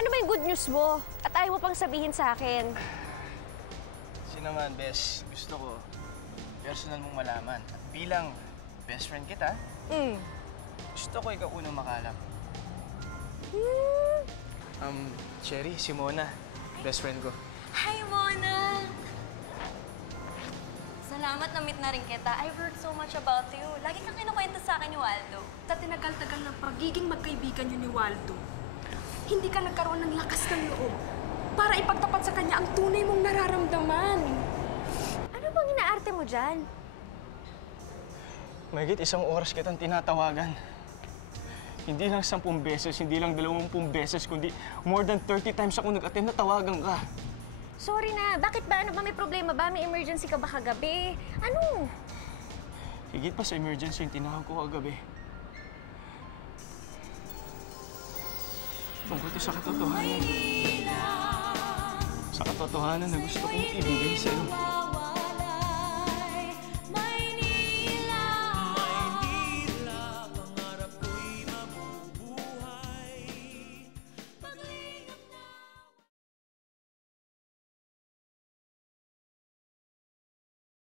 Ano ba yung good news mo? At ayaw mo pang sabihin sa akin? Kasi naman, Bes, gusto ko personal mong malaman. At bilang best friend kita, gusto ko ikaw unang makalam. Cherry, si Mona, best friend ko. Hi, Mona! Salamat na meet na rin kita. I've heard so much about you. Lagi kang kinukwento sa akin ni Waldo. Sa tinagal-tagal ng pagiging magkaibigan niyo ni Waldo, hindi ka nagkaroon ng lakas ng loob para ipagtapat sa kanya ang tunay mong nararamdaman. Ano bang inaarte mo dyan? Mahigit 1 oras kitang tinatawagan. Hindi lang 10 beses, hindi lang 20 beses, kundi more than 30 times ako nag-attend na tawagan ka. Sorry na. Bakit ba? Ano ba? May problema ba? May emergency ka ba kagabi? Ano? Higit pa sa emergency yung tinawag ko kagabi. Tungkol to sa katotohanan. Sa katotohanan na gusto kong ibigay sa'yo.